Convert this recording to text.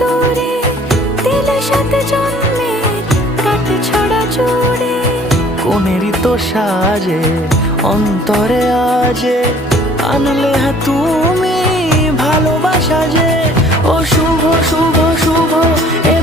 দূরে দিলে সাথে জন্মের কাট ছড়া জুড়ে। কোনেরই তো সাজে অন্তরে আজে আনলে হ্যাঁ তুমি ভালোবাসা যে। ও শুভ শুভ শুভ এ